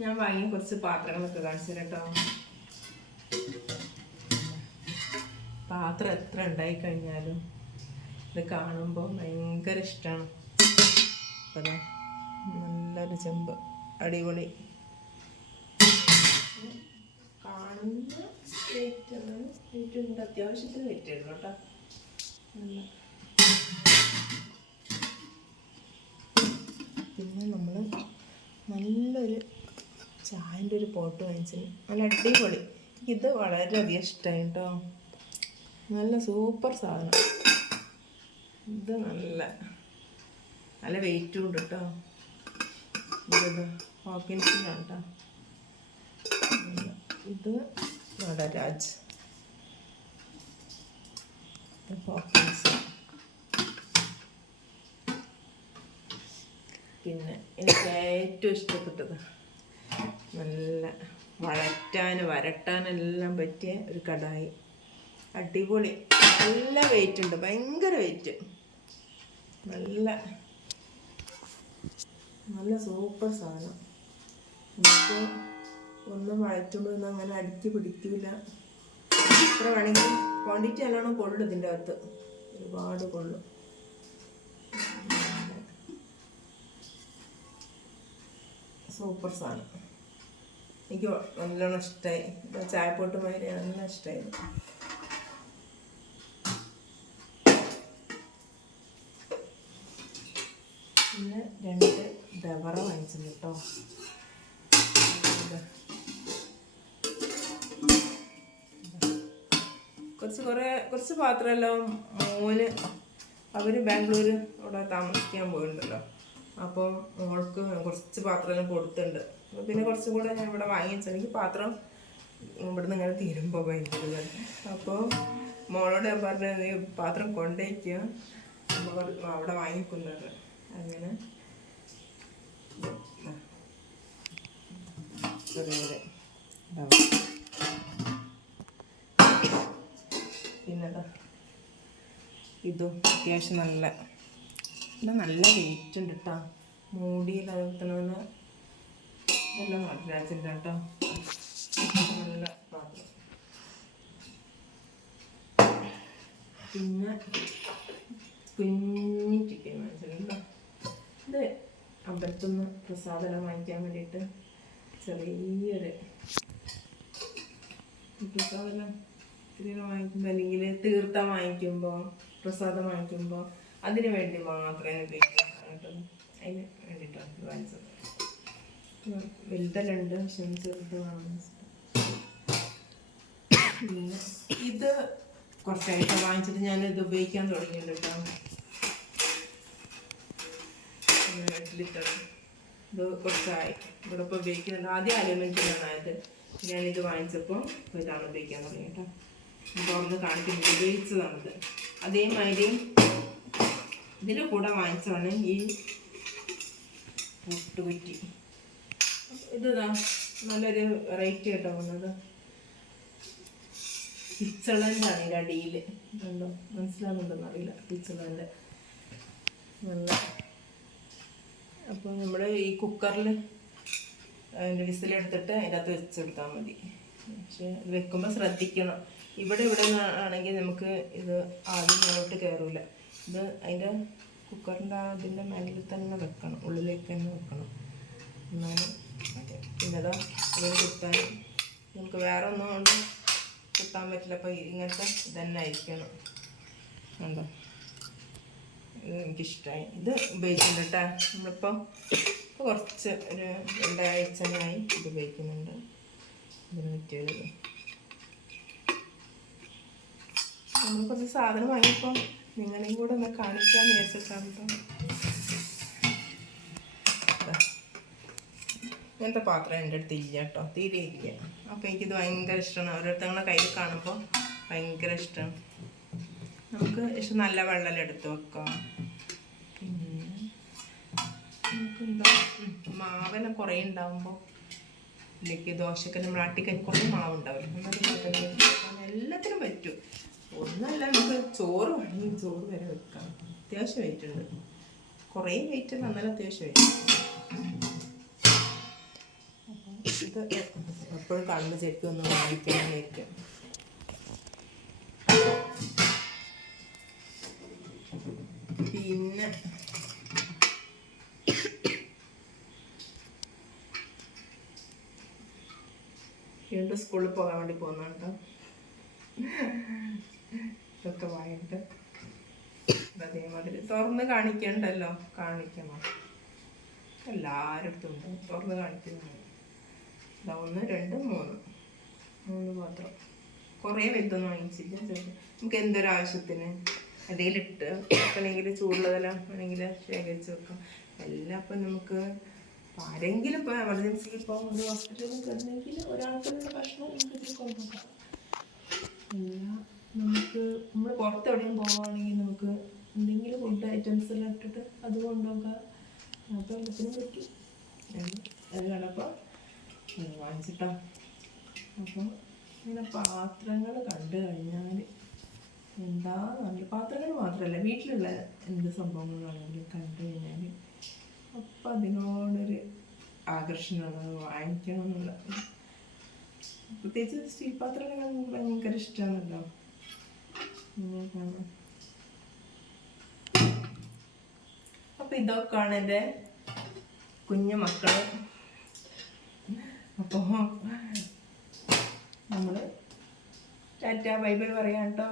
ഞാൻ വാങ്ങിയ കുറച്ച് പാത്രങ്ങളൊക്കെ കാണിച്ചു കേട്ടോ. പാത്രം എത്ര ഉണ്ടായി കഴിഞ്ഞാലും ഇത് കാണുമ്പോൾ ഭയങ്കര ഇഷ്ടമാണ് അതെ നല്ലൊരു ചെമ്പ് അടിപൊളി. കാണുന്ന വെയിറ്റ് വെയിറ്റ് ഉണ്ട് അത്യാവശ്യത്തിന് വെയിറ്റ് കേട്ടോ. ചായന്റെ ഒരു പോട്ട് വാങ്ങിച്ചത്. നല്ല അടിപൊളി. ഇത് വളരെയധികം ഇഷ്ടമായി കേട്ടോ നല്ല സൂപ്പർ സാധനം. ഇത് നല്ല നല്ല വെയിറ്റും ഉണ്ട് കേട്ടോ ഇത് ഹോക്കിൻസിനാണ് കേട്ടോ ഇത് നടരാജ്. ഹോക്കിൻസ്. പിന്നെ എനിക്ക് ഏറ്റവും ഇഷ്ടപ്പെട്ടത് നല്ല വളറ്റാൻ വരട്ടാനെല്ലാം പറ്റിയ ഒരു കടായി. അടിപൊളി. നല്ല വെയിറ്റ് ഉണ്ട്. ഭയങ്കര വെയിറ്റ് നല്ല നല്ല സൂപ്പർ സാധനം. നമുക്ക് ഒന്നും വഴറ്റുമ്പോൾ ഒന്നും അങ്ങനെ അടുത്ത് പിടിക്കില്ല എത്ര വേണമെങ്കിലും ക്വാണ്ടിറ്റി നല്ലോണം കൊള്ളും ഇതിന്റെ അകത്ത്. ഒരുപാട് കൊള്ളും. സൂപ്പർ സാധനം. എനിക്ക് നല്ലോണം ഇഷ്ടമായി ചായപ്പൊട്ട് മാതിരി നല്ല ഇഷ്ടമായി പിന്നെ രണ്ട് ഡവറ വാങ്ങിച്ചത് കേട്ടോ കുറച്ച് കുറേ കുറച്ച് പാത്രമെല്ലാം മോന് അവർ ബാംഗ്ലൂർ അവിടെ താമസിക്കാൻ പോയിട്ടുണ്ടല്ലോ അപ്പോൾ മോൾക്ക് കുറച്ച് പാത്രമെല്ലാം കൊടുത്തിട്ടുണ്ട്. പിന്നെ കുറച്ചും കൂടെ ഞാൻ ഇവിടെ വാങ്ങിച്ചു എനിക്ക് പാത്രം ഇവിടുന്ന് ഇങ്ങനെ തീരുമ്പോൾ ഭയങ്കര അപ്പോൾ മോളോട് ഞാൻ പറഞ്ഞത് പാത്രം കൊണ്ടേക്കുക നമ്മൾ അവിടെ വാങ്ങിക്കുന്നത്. അങ്ങനെ. ചെറിയ പിന്നെതാ. ഇതും അത്യാവശ്യം നല്ല നല്ല വെയിറ്റ് ഉണ്ട് കേട്ടോ മൂടിയിൽ അകത്തണമെന്ന് ഇതെല്ലാം നടരാജില്ല കേട്ടോ. നല്ല പാത്രം. പിന്നെ കുഞ്ഞി ചിക്കൻ വാങ്ങിച്ചിട്ടുണ്ടോ ഇത് അമ്പലത്തുനിന്ന് പ്രസാദനം വാങ്ങിക്കാൻ വേണ്ടിയിട്ട് ചെറിയൊരു പ്രസാദനം ഇതിന് വാങ്ങിക്കുമ്പോൾ അല്ലെങ്കിൽ തീർത്ഥം വാങ്ങിക്കുമ്പോൾ പ്രസാദം വാങ്ങിക്കുമ്പോൾ അതിനു വേണ്ടി മാത്രമേ ഉപയോഗിക്കാൻ അതിന് വേണ്ടിയിട്ടാണ് വാങ്ങിച്ചത്. പിന്നെ ഇത് കുറച്ചായിട്ട് വാങ്ങിച്ചിട്ട് ഞാൻ ഇത് ഉപയോഗിക്കാൻ തുടങ്ങിയത് കേട്ടോ. ഇത് കുറച്ചായി. ഇവിടെ ഇപ്പോൾ ഉപയോഗിക്കുന്നുണ്ട് ആദ്യം അലുമിനിയത്തിലാണ് ആയത്. ഞാനിത് വാങ്ങിച്ചപ്പോൾ ഇതാണ് ഉപയോഗിക്കാൻ തുടങ്ങി കേട്ടോ. തുറന്ന് കാണിക്കുന്നത് ഉപയോഗിച്ചതാണിത്. അതേമാതിരി ഇതിന്റെ കൂടെ വാങ്ങിച്ചതാണ് ഈ മുട്ടുകുറ്റി. ഇതാ നല്ലൊരു വെറൈറ്റി കേട്ടോ വന്നത്. പിച്ചളന്റെ അടിയിൽ കണ്ടോ? മനസ്സിലാകുന്നുണ്ടോന്ന് അറിയില്ല. പിച്ചളന്റെ നല്ല. അപ്പോൾ നമ്മൾ ഈ കുക്കറിൽ അതിന്റെ വിസിലെടുത്തിട്ട് അതിനകത്ത് വെച്ചെടുത്താൽ മതി. പക്ഷേ ഇത് വെക്കുമ്പോൾ ശ്രദ്ധിക്കണം. ഇവിടെ ഇവിടെ ആണെങ്കിൽ നമുക്ക് ഇത് ആദ്യം മുന്നോട്ട് കയറൂല ഇത് അതിന്റെ കുക്കറിന്റെ അതിന്റെ മേലിൽ തന്നെ വെക്കണം. ഉള്ളിലേക്ക് തന്നെ വെക്കണം. എന്നാലും പിന്നെതാ ഇതിന് കുത്താൻ നമുക്ക് വേറെ ഒന്നും കൊണ്ട് കുത്താൻ പറ്റില്ല. അപ്പോൾ ഇങ്ങനത്തെ ഇതന്നെ ആയിരിക്കണം ഇത് എനിക്കിഷ്ടമായി ഇത് ഉപയോഗിക്കുന്നുണ്ട് കേട്ടോ നമ്മളിപ്പോൾ കുറച്ച് ഒരു രണ്ടാഴ്ചയായി ഇത് ഉപയോഗിക്കുന്നുണ്ട്. ഇതിന് പറ്റിയത്. നമ്മൾ കുറച്ച് സാധനം വാങ്ങിയപ്പോൾ നിങ്ങളെയും കൂടെ ഒന്ന് കാണിക്കാൻ വിചാരിച്ചിട്ടാണ് കേട്ടോ ഇങ്ങനത്തെ പാത്രം എന്റെ അടുത്ത് ഇല്ല കേട്ടോ. തീരെ ഇല്ല. അപ്പോൾ എനിക്കിത് ഭയങ്കര ഇഷ്ടമാണ് ഓരോരുത്തങ്ങളെ കയ്യിൽ കാണുമ്പോൾ ഭയങ്കര ഇഷ്ടം നമുക്ക് ഇഷ്ടം നല്ല വെള്ളം എടുത്ത് വെക്കാം. പിന്നെ നമുക്കെന്താ മാവെല്ലാം കുറേ ഉണ്ടാകുമ്പോൾ ഇല്ലെങ്കിൽ ദോശക്ക് നമ്മൾ ആട്ടിക്കാൻ കുറേ മാവ് ഉണ്ടാവില്ല എല്ലാത്തിനും പറ്റും. ഒന്നല്ല നമുക്ക് ചോറ് വേണമെങ്കിൽ ചോറ് വരെ വെക്കാം. അത്യാവശ്യം വെയിറ്റ് ഉണ്ട്. കുറേ വെയിറ്റ് നന്നല്ല അത്യാവശ്യം വെയിറ്റ് ഇത് എപ്പോഴും കണ്ണ് ശരിക്കും ഒന്ന് വാങ്ങിക്കാനായിരിക്കും പിന്നെ വീണ്ടും സ്കൂളിൽ പോകാൻ വേണ്ടി പോകുന്നുണ്ട് ഇതൊക്കെ വാങ്ങിട്ട് അതേമാതിരി തുറന്ന് കാണിക്കണ്ടല്ലോ. കാണിക്കണം. എല്ലാവരുടെ ഉണ്ട്. തുറന്ന് കാണിക്കുന്നു ഇതാ ഒന്ന് രണ്ട് മൂന്ന്. മൂന്ന് പാത്രം കുറേ വെത്തൊന്നും വാങ്ങിച്ചില്ല നമുക്ക് എന്തൊരാവശ്യത്തിന്? എന്തെങ്കിലും ഇട്ട് വെക്കണമെങ്കിൽ ചൂടുള്ളതെല്ലാം വേണമെങ്കിൽ ശേഖരിച്ച് വെക്കാം. എല്ലാം ഇപ്പം നമുക്ക് ആരെങ്കിലും ഇപ്പോൾ എമർജൻസിക്ക് ഇപ്പോൾ ഒരു ഹോസ്പിറ്റലിൽ കിടന്നെങ്കിൽ ഒരാൾക്കുള്ള ഭക്ഷണം നമുക്ക് ഇതിൽ കൊണ്ടുപോകാം. നമുക്ക് നമ്മൾ പുറത്ത് എവിടെയും പോവുകയാണെങ്കിൽ നമുക്ക് എന്തെങ്കിലും ഫുഡ് ഐറ്റംസ് എല്ലാം ഇട്ടിട്ട് അത് കൊണ്ടുപോകാം. അപ്പോൾ എല്ലാത്തിനും പറ്റും. അത് കണ്ടപ്പോൾ വാങ്ങിച്ചിട്ടോ? അപ്പോൾ ഇങ്ങനെ പാത്രങ്ങൾ കണ്ടു കഴിഞ്ഞാൽ എന്താ നല്ല പാത്രങ്ങൾ മാത്രമല്ല വീട്ടിലുള്ള എന്ത് സംഭവങ്ങളാണെങ്കിലും കണ്ടു കഴിഞ്ഞാൽ അപ്പം അതിനോടൊരു ആകർഷണമാണ് അത് വാങ്ങിക്കണം എന്നുള്ള പ്രത്യേകിച്ച് സ്റ്റീൽ പാത്രങ്ങൾ ഭയങ്കര ഇഷ്ടമാണല്ലോ അപ്പം ഇതൊക്കെയാണ് എന്റെ കുഞ്ഞു മക്കൾ. അപ്പോൾ നമ്മൾ ടാറ്റ ബൈ ബൈ പറയാം കേട്ടോ